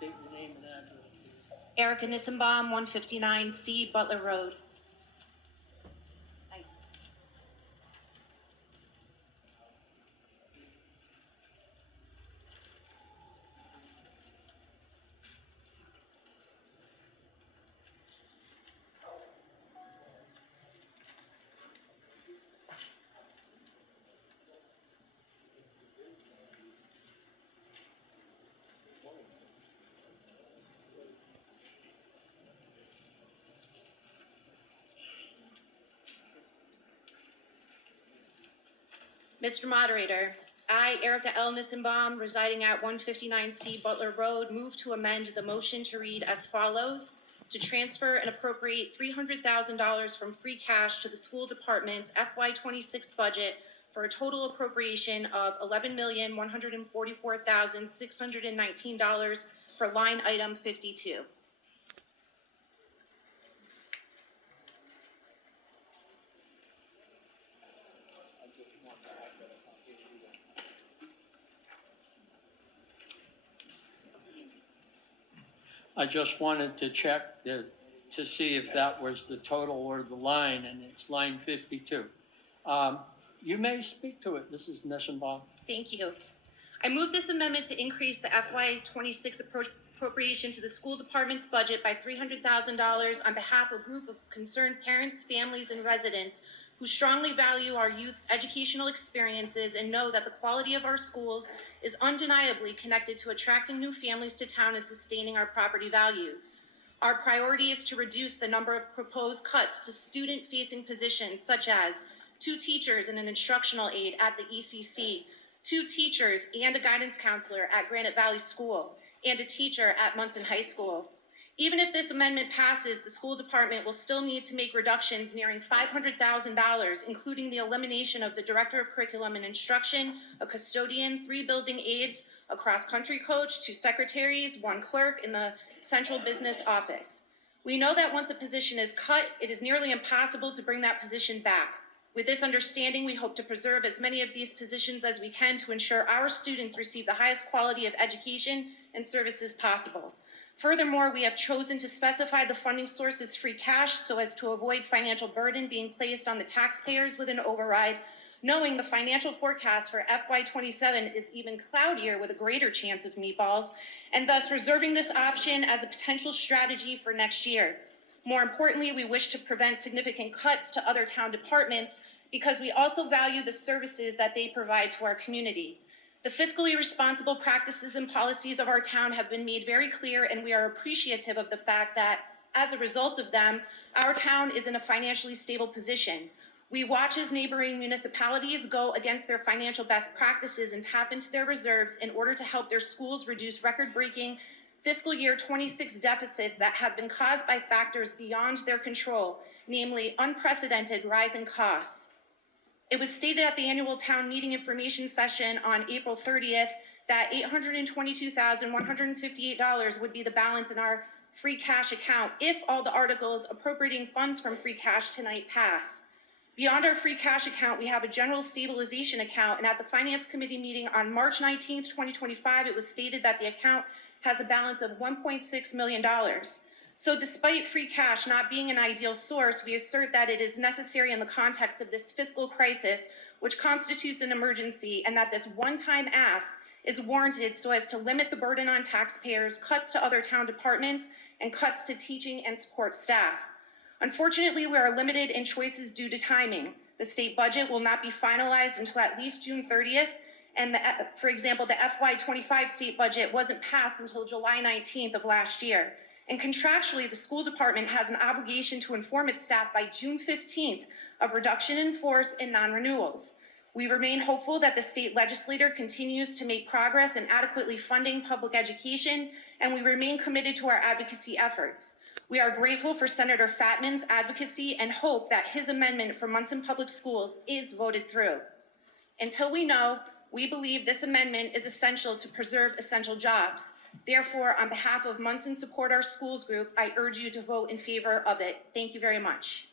State your name and address. Erica Nissenbaum, 159C Butler Road. Thanks. Mr. Moderator, I, Erica L. Nissenbaum, residing at 159C Butler Road, move to amend the motion to read as follows: to transfer and appropriate $300,000 from free cash to the school department's FY26 budget for a total appropriation of $11,144,619 for line item 52. I just wanted to check to see if that was the total or the line, and it's line 52. You may speak to it, Mrs. Nissenbaum. Thank you. I move this amendment to increase the FY26 appropriation to the school department's budget by $300,000 on behalf of a group of concerned parents, families, and residents who strongly value our youth's educational experiences and know that the quality of our schools is undeniably connected to attracting new families to town and sustaining our property values. Our priority is to reduce the number of proposed cuts to student-facing positions such as 2 teachers and an instructional aide at the ECC, 2 teachers and a guidance counselor at Granite Valley School, and a teacher at Monson High School. Even if this amendment passes, the school department will still need to make reductions nearing $500,000, including the elimination of the director of curriculum and instruction, a custodian, 3 building aides, a cross-country coach, 2 secretaries, 1 clerk in the central business office. We know that once a position is cut, it is nearly impossible to bring that position back. With this understanding, we hope to preserve as many of these positions as we can to ensure our students receive the highest quality of education and services possible. Furthermore, we have chosen to specify the funding source as free cash so as to avoid financial burden being placed on the taxpayers with an override, knowing the financial forecast for FY27 is even cloudier with a greater chance of meatballs, and thus reserving this option as a potential strategy for next year. More importantly, we wish to prevent significant cuts to other town departments because we also value the services that they provide to our community. The fiscally responsible practices and policies of our town have been made very clear, and we are appreciative of the fact that, as a result of them, our town is in a financially stable position. We watch as neighboring municipalities go against their financial best practices and tap into their reserves in order to help their schools reduce record-breaking fiscal year 26 deficits that have been caused by factors beyond their control, namely unprecedented rising costs. It was stated at the annual town meeting information session on April 30th that $822,158 would be the balance in our free cash account if all the articles appropriating funds from free cash tonight pass. Beyond our free cash account, we have a general stabilization account, and at the Finance Committee meeting on March 19th, 2025, it was stated that the account has a balance of $1.6 million. So despite free cash not being an ideal source, we assert that it is necessary in the context of this fiscal crisis, which constitutes an emergency, and that this one-time ask is warranted so as to limit the burden on taxpayers, cuts to other town departments, and cuts to teaching and support staff. Unfortunately, we are limited in choices due to timing. The state budget will not be finalized until at least June 30th, and for example, the FY25 state budget wasn't passed until July 19th of last year. And contractually, the school department has an obligation to inform its staff by June 15th of reduction in force and non-renewals. We remain hopeful that the state legislature continues to make progress in adequately funding public education, and we remain committed to our advocacy efforts. We are grateful for Senator Fatman's advocacy and hope that his amendment for Monson Public Schools is voted through. Until we know, we believe this amendment is essential to preserve essential jobs. Therefore, on behalf of Monson Support Our Schools Group, I urge you to vote in favor of it. Thank you very much.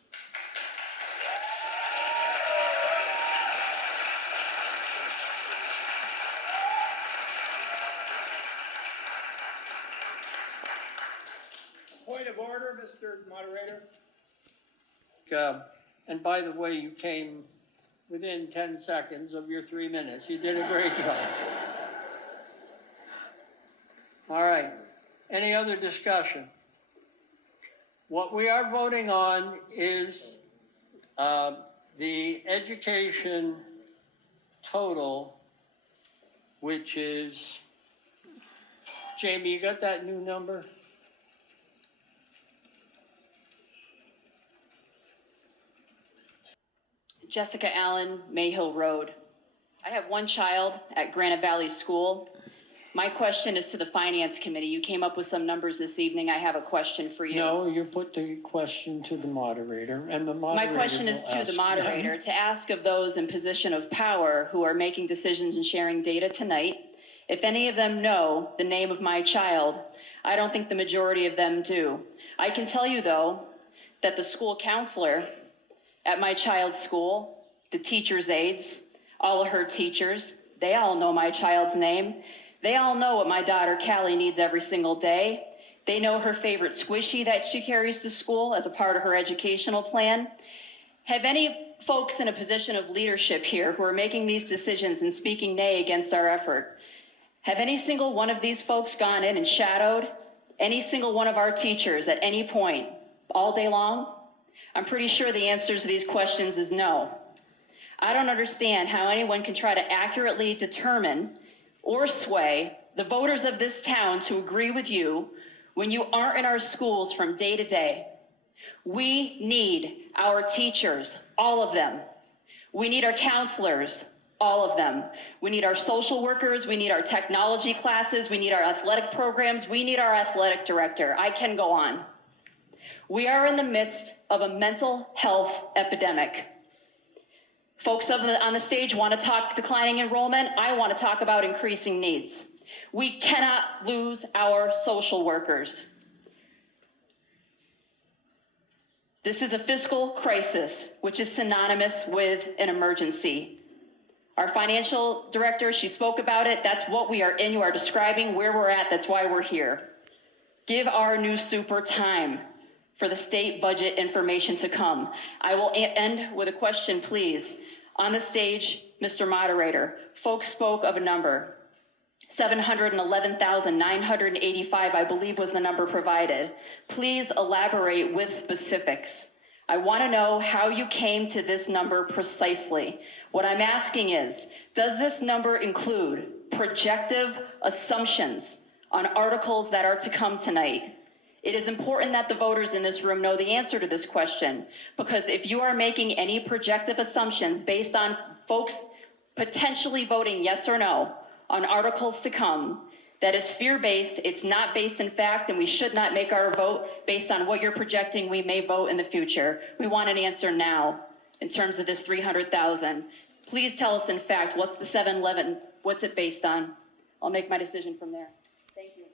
of order, Mr. Moderator. And by the way, you came within 10 seconds of your 3 minutes. You did a great job. All right. Any other discussion? What we are voting on is the education total, which is, Jamie, you got that new number? Jessica Allen, Mayhill Road. I have one child at Granite Valley School. My question is to the Finance Committee. You came up with some numbers this evening. I have a question for you. No, you put the question to the moderator, and the moderator My question is to the moderator, to ask of those in position of power who are making decisions and sharing data tonight, if any of them know the name of my child. I don't think the majority of them do. I can tell you, though, that the school counselor at my child's school, the teacher's aides, all of her teachers, they all know my child's name. They all know what my daughter Callie needs every single day. They know her favorite squishy that she carries to school as a part of her educational plan. Have any folks in a position of leadership here who are making these decisions and speaking nay against our effort, have any single one of these folks gone in and shadowed any single one of our teachers at any point all day long? I'm pretty sure the answer to these questions is no. I don't understand how anyone can try to accurately determine or sway the voters of this town to agree with you when you aren't in our schools from day to day. We need our teachers, all of them. We need our counselors, all of them. We need our social workers. We need our technology classes. We need our athletic programs. We need our athletic director. I can go on. We are in the midst of a mental health epidemic. Folks on the stage want to talk declining enrollment. I want to talk about increasing needs. We cannot lose our social workers. This is a fiscal crisis, which is synonymous with an emergency. Our financial director, she spoke about it. That's what we are in. You are describing where we're at. That's why we're here. Give our new super time for the state budget information to come. I will end with a question, please. On the stage, Mr. Moderator, folks spoke of a number. 711,985, I believe, was the number provided. Please elaborate with specifics. I want to know how you came to this number precisely. What I'm asking is, does this number include projective assumptions on articles that are to come tonight? It is important that the voters in this room know the answer to this question, because if you are making any projective assumptions based on folks potentially voting yes or no on articles to come, that is fear-based, it's not based in fact, and we should not make our vote based on what you're projecting we may vote in the future. We want an answer now in terms of this 300,000. Please tell us in fact, what's the 711, what's it based on? I'll make my decision from there. Thank you.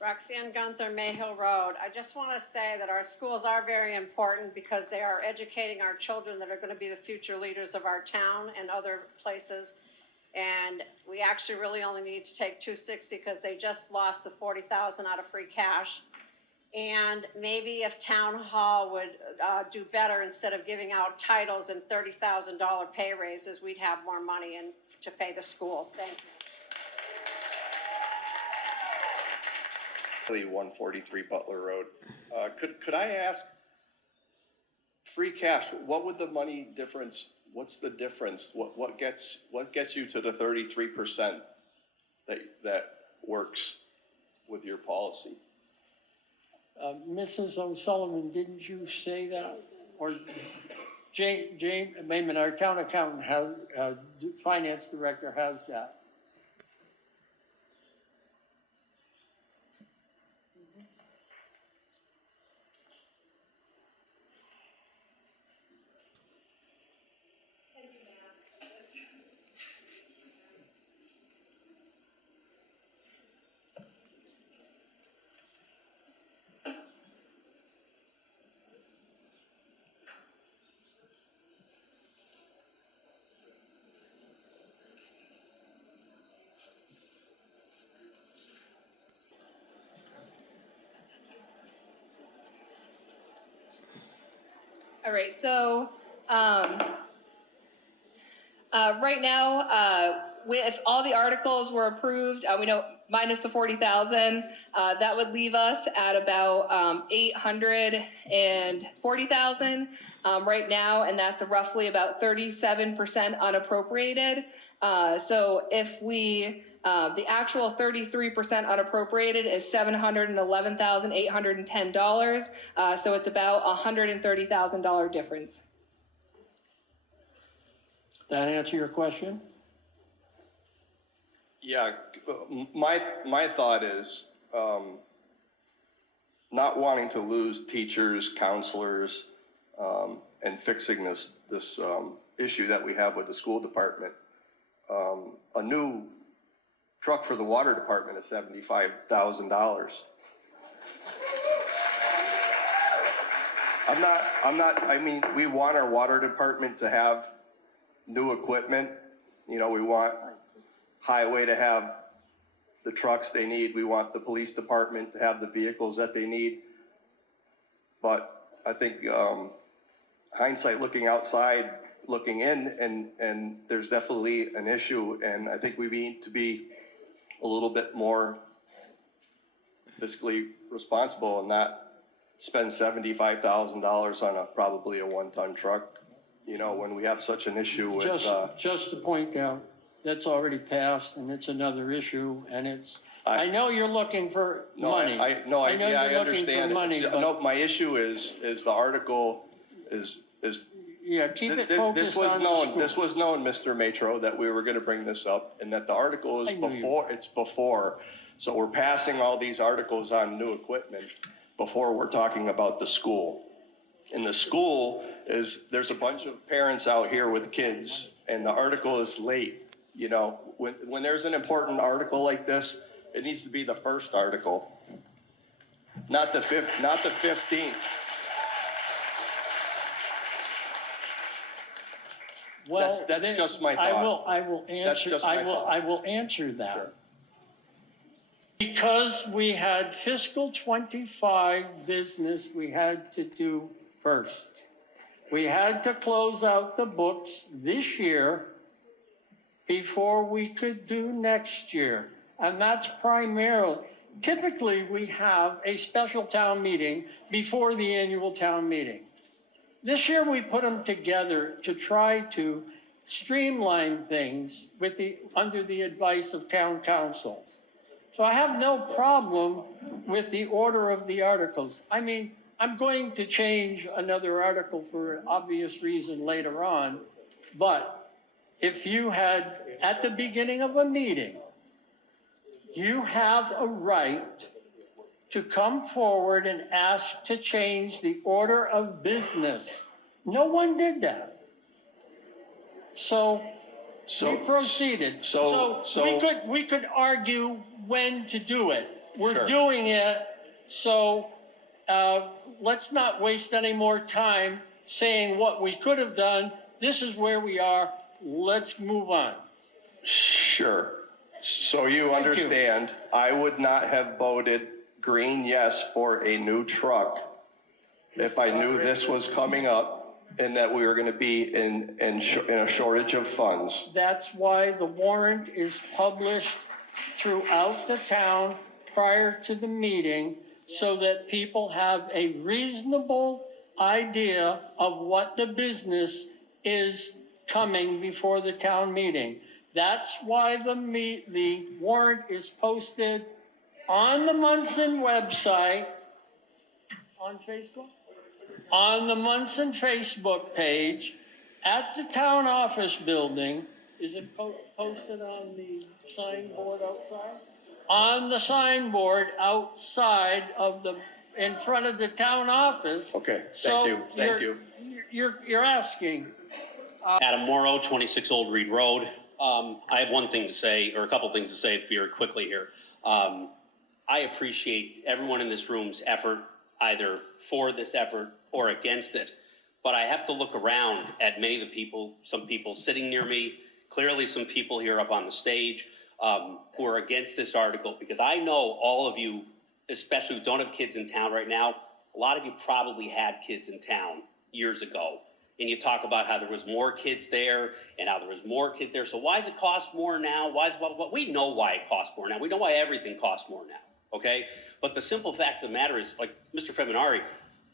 Roxanne Gunther, Mayhill Road. I just want to say that our schools are very important because they are educating our children that are going to be the future leaders of our town and other places. And we actually really only need to take 260 because they just lost the 40,000 out of free cash. And maybe if town hall would do better, instead of giving out titles and $30,000 pay raises, we'd have more money to pay the schools. Thank you. 143 Butler Road. Could I ask, free cash, what would the money difference, what's the difference? What gets you to the 33% that works with your policy? Mrs. O'Sullivan, didn't you say that? Or Jane, Mayman, our town accountant has, finance director has that. All right, so right now, if all the articles were approved, we know minus the 40,000, that would leave us at about 840,000 right now, and that's roughly about 37% unappropriated. So if we, the actual 33% unappropriated is $711,810. So it's about $130,000 difference. That answer your question? Yeah, my thought is, not wanting to lose teachers, counselors, and fixing this issue that we have with the school department. A new truck for the water department is $75,000. I mean, we want our water department to have new equipment. You know, we want highway to have the trucks they need. We want the police department to have the vehicles that they need. But I think hindsight, looking outside, looking in, and there's definitely an issue. And I think we need to be a little bit more fiscally responsible and not spend $75,000 on probably a 1-ton truck. You know, when we have such an issue with Just to point out, that's already passed, and it's another issue, and it's, I know you're looking for money. I know I you're looking understand. for money, but- No, my issue is the article is. Yeah, keep it focused on the school. This was known, Mr. Matro, that we were gonna bring this up, and that the article is I knew you before. So we're passing all these articles on new equipment before we're talking about the school. And the school there's a bunch of parents out here with kids, and the article is late. You know, when there's an important article like this, it needs to be the first article, not the 15th. Well, That's just my thought. I will answer. That's just my thought. I will answer that. Sure. Because we had fiscal 25 business we had to do first. We had to close out the books this year before we could do next year. And that's primarily, typically we have a special town meeting before the annual town meeting. This year we put them together to try to streamline things under the advice of town councils. So I have no problem with the order of the articles. I mean, I'm going to change another article for an obvious reason later on, but if you had, at the beginning of a meeting, you have a right to come forward and ask to change the order of business. No one did that. So we proceeded. So we could argue when to do it. We're Sure. doing it, so let's not waste any more time saying what we could have done. This is where we are. Let's move on. Sure. So you understand, I would not have voted green yes for a new truck if I knew this was coming up and that we were going to be in a shortage of funds. That's why the warrant is published throughout the town prior to the meeting, so that people have a reasonable idea of what the business is coming before the town meeting. That's why the warrant is posted on the Monson website, on Facebook, on the Monson Facebook page, at the town office building. Is it posted on the signboard outside? On the signboard outside in front of the town office. Okay, So thank you. You're asking. Adam Morrow, 26 Old Reed Road. I have one thing to say, or a couple things to say very quickly here. I appreciate everyone in this room's effort, either for this effort or against it. But I have to look around at many of the people, some people sitting near me, clearly some people here up on the stage, who are against this article, because I know all of you, especially who don't have kids in town right now, a lot of you probably had kids in town years ago. And you talk about how there was more kids there and how there was more kids there. So why does it cost more now? Why is blah, blah, blah? We know why it costs more now. We know why everything costs more now, okay? But the simple fact of the matter is, like Mr. Feminari,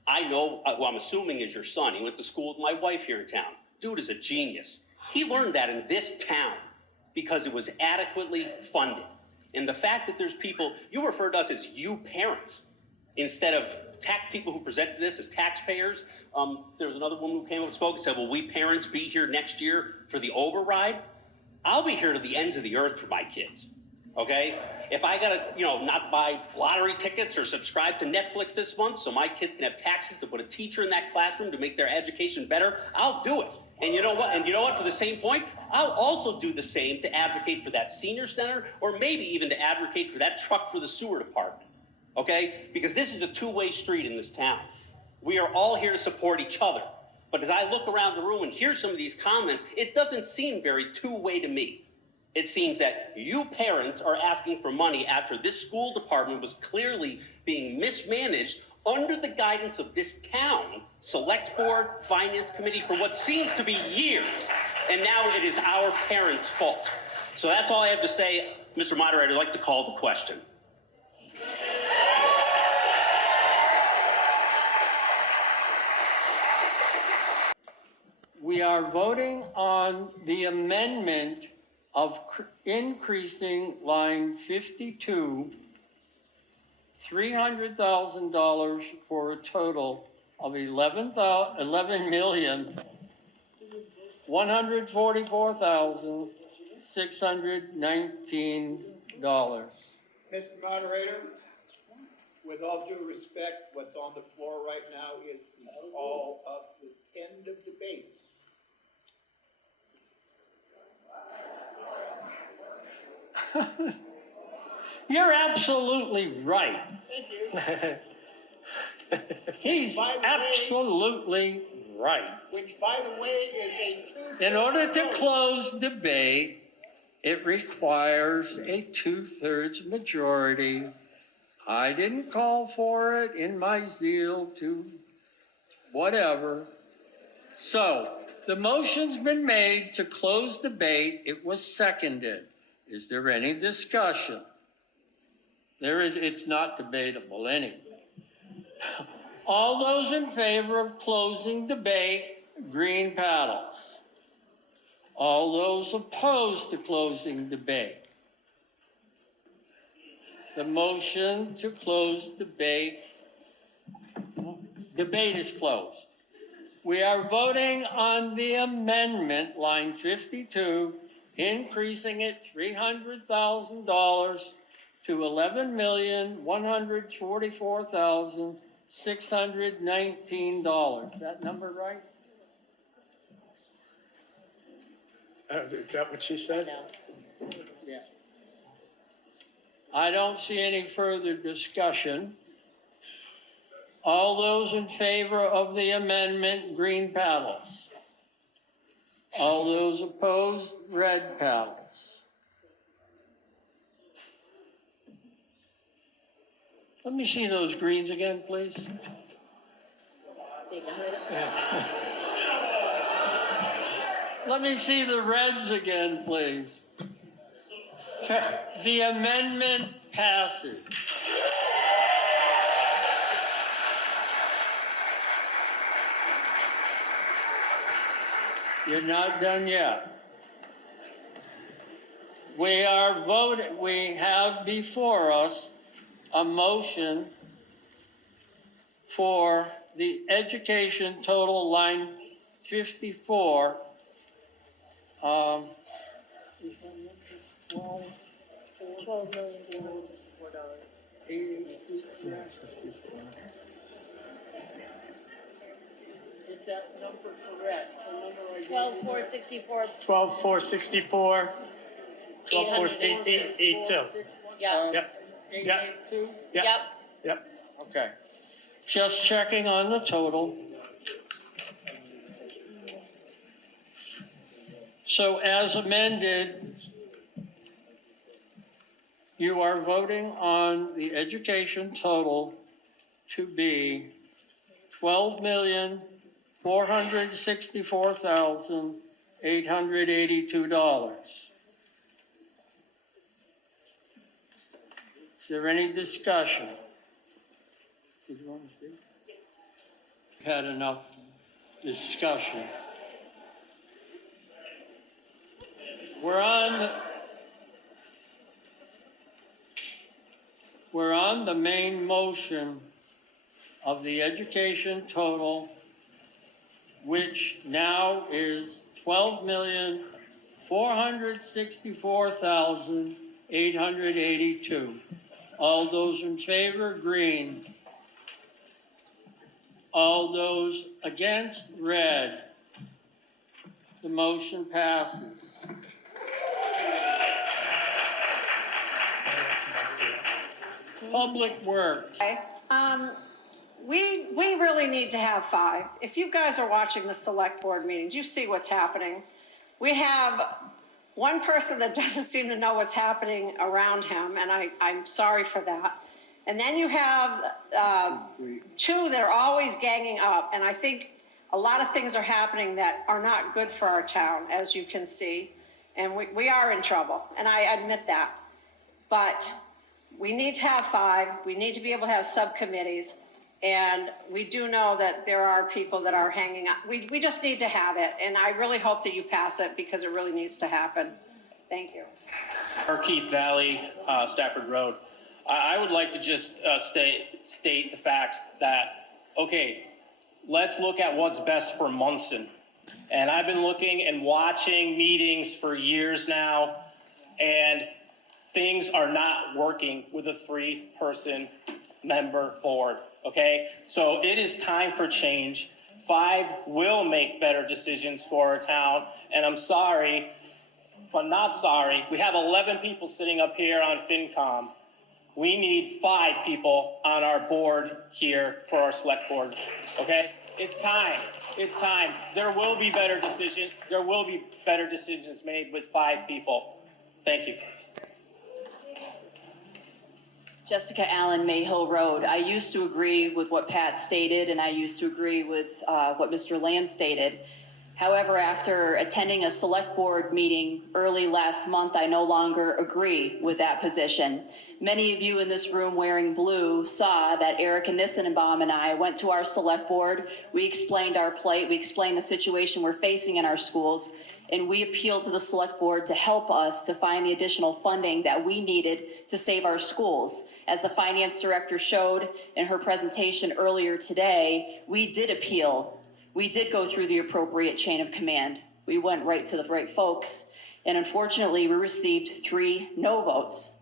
I know who I'm assuming is your son. He went to school with my wife here in town. Dude is a genius. He learned that in this town because it was adequately funded. And the fact that there's people, you refer to us as you parents instead of people who presented this as taxpayers. There was another woman who came up and spoke and said, will we parents be here next year for the override? I'll be here to the ends of the earth for my kids, okay? If I gotta, not buy lottery tickets or subscribe to Netflix this month so my kids can have taxes to put a teacher in that classroom to make their education better, I'll do it. And you know what? For the same point, I'll also do the same to advocate for that senior center or maybe even to advocate for that truck for the sewer department. Okay? Because this is a two-way street in this town. We are all here to support each other. But as I look around the room and hear some of these comments, it doesn't seem very two-way to me. It seems that you parents are asking for money after this school department was clearly being mismanaged under the guidance of this town, Select Board, Finance Committee, for what seems to be years. And now it is our parents' fault. So that's all I have to say. Mr. Moderator, I'd like to call the question. We are voting on the amendment of increasing line 52, $300,000 for a total of $11,144,619. Mr. Moderator, with all due respect, what's on the floor right now is the call of the end of debate. You're absolutely right. Thank you. He's absolutely right. Which, by the way, is a two-thirds In order to vote. close debate, it requires a 2/3 majority. I didn't call for it in my zeal to whatever. So the motion's been made to close debate. It was seconded. Is there any discussion? It's not debatable anyway. All those in favor of closing debate, green paddles. All those opposed to closing debate. The motion to close debate is closed. We are voting on the amendment, line 52, increasing it $300,000 to $11,144,619. Is that number right? Is that what she said? Yeah. I don't see any further discussion. All those in favor of the amendment, green paddles. All those opposed, red paddles. Let me see those greens again, please. Let me see the reds again, please. The amendment passes. You're not done yet. We have before us a motion for the education total line 54. Is that number correct? The number I gave you? 12,464. 12,464. 12,482. Yeah. Yep. 882? Yep. Yep. Okay. Just checking on the total. So as amended, you are voting on the education total to be $12,444,619. $464,882. Is there any discussion? Did you want to speak? Had enough discussion. We're on the main motion of the education total, which now is $12,464,882. All those in favor, green. All those against, red. The motion passes. Public Works. We really need to have 5. If you guys are watching the select board meetings, you see what's happening. We have one person that doesn't seem to know what's happening around him, and I'm sorry for that. And then you have 2 that are always ganging up, and I think a lot of things are happening that are not good for our town, as you can see, and we are in trouble, and I admit that. But we need to have 5. We need to be able to have subcommittees. And we do know that there are people that are hanging up. We just need to have it. And I really hope that you pass it because it really needs to happen. Thank you. Keith Valley, Stafford Road. I would like to just state the facts that, okay, let's look at what's best for Monson. And I've been looking and watching meetings for years now, and things are not working with a 3-person member board. Okay, so it is time for change. 5 will make better decisions for our town. And I'm sorry, but not sorry. We have 11 people sitting up here on FinCom. We need 5 people on our board here for our select board. Okay, it's time. It's time. There will be better decisions. There will be better decisions made with 5 people. Thank you. Jessica Allen, Mayhill Road. I used to agree with what Pat stated, and I used to agree with what Mr. Lamb stated. However, after attending a select board meeting early last month, I no longer agree with that position. Many of you in this room wearing blue saw that Erica Nissenbaum and I went to our select board. We explained our plight. We explained the situation we're facing in our schools, and we appealed to the select board to help us to find the additional funding that we needed to save our schools. As the finance director showed in her presentation earlier today, we did appeal. We did go through the appropriate chain of command. We went right to the right folks, and unfortunately, we received 3 no votes.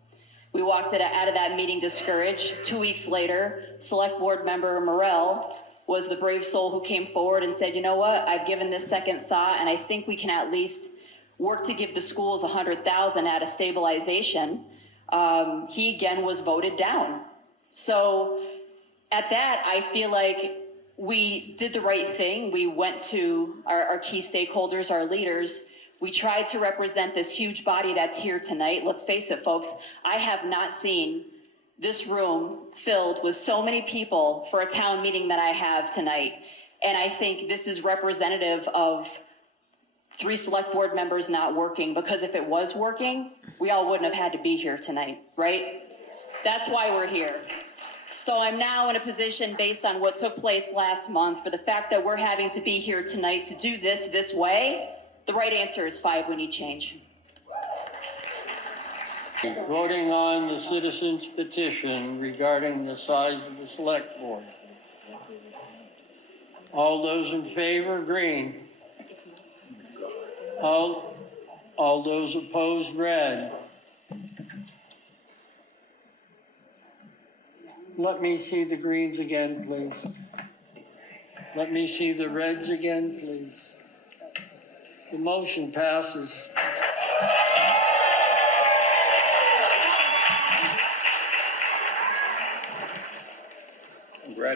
We walked out of that meeting discouraged. 2 weeks later, select board member Morell was the brave soul who came forward and said, you know what, I've given this second thought, and I think we can at least work to give the schools $100,000 out of stabilization. He again was voted down. So at that, I feel like we did the right thing. We went to our key stakeholders, our leaders. We tried to represent this huge body that's here tonight. Let's face it, folks, I have not seen this room filled with so many people for a town meeting that I have tonight. And I think this is representative of 3 select board members not working, because if it was working, we all wouldn't have had to be here tonight, right? That's why we're here. So I'm now in a position, based on what took place last month, for the fact that we're having to be here tonight to do this way, the right answer is 5, we need change. Voting on the citizens' petition regarding the size of the select board. All those in favor, green. All those opposed, red. Let me see the greens again, please. Let me see the reds again, please. The motion passes.